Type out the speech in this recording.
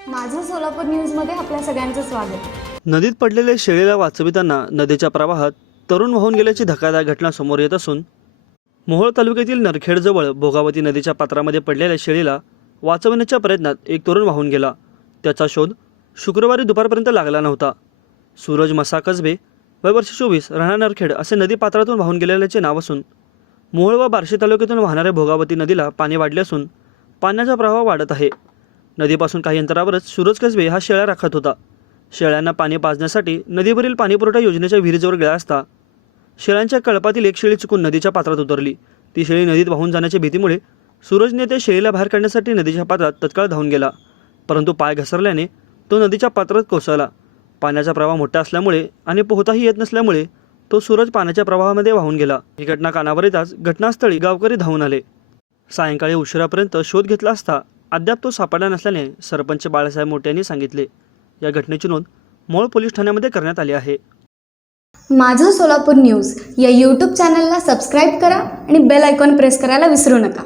सोलापूर न्यूजमध्ये आपल्या सगळ्यांचं स्वागत. नदीत पडलेल्या शेळीला वाचविताना नदीच्या प्रवाहात तरुण वाहून गेल्याची धक्कादायक घटना समोर येत असून मोहोळ तालुक्यातील नरखेडजवळ भोगावती नदीच्या पात्रामध्ये पडलेल्या शेळीला वाचवण्याच्या प्रयत्नात एक तरुण वाहून गेला. त्याचा शोध शुक्रवारी दुपारपर्यंत लागला नव्हता. सूरज मसा कसबे वय वर्ष चोवीस राणा नरखेड असे नदी पात्रातून वाहून गेलेल्याचे नाव असून मोहोळ व बार्शी तालुक्यातून वाहणाऱ्या भोगावती नदीला पाणी वाढले असून पाण्याचा प्रवाह वाढत आहे. नदीपासून काही अंतरावरच सूरज कसबे हा शेळ्या राखत होता. शेळ्यांना पाणी पाजण्यासाठी नदीवरील पाणीपुरवठा योजनेच्या विहिरीजवळ गेला असता शेळ्यांच्या कळपातील एक शेळी चुकून नदीच्या पात्रात उतरली. ती शेळी नदीत वाहून जाण्याच्या भीतीमुळे सूरजने त्या शेळीला बाहेर काढण्यासाठी नदीच्या पात्रात तत्काळ धावून गेला. परंतु पाय घसरल्याने तो नदीच्या पात्रात कोसळला. पाण्याचा प्रवाह मोठा असल्यामुळे आणि पोहताही येत नसल्यामुळे तो सूरज पाण्याच्या प्रवाहामध्ये वाहून गेला. ही घटना कानावर येताच घटनास्थळी गावकरी धावून आले. सायंकाळी उशिरापर्यंत शोध घेतला असता अद्याप तो सापडला नसल्याने सरपंच बाळासाहेब मोठे यांनी सांगितले. या घटनेची नोंद मोळ पोलीस ठाण्यामध्ये करण्यात आली आहे. माझं सोलापूर न्यूज या यूट्यूब चॅनलला सबस्क्राईब करा आणि बेल आयकॉन प्रेस करायला विसरू नका.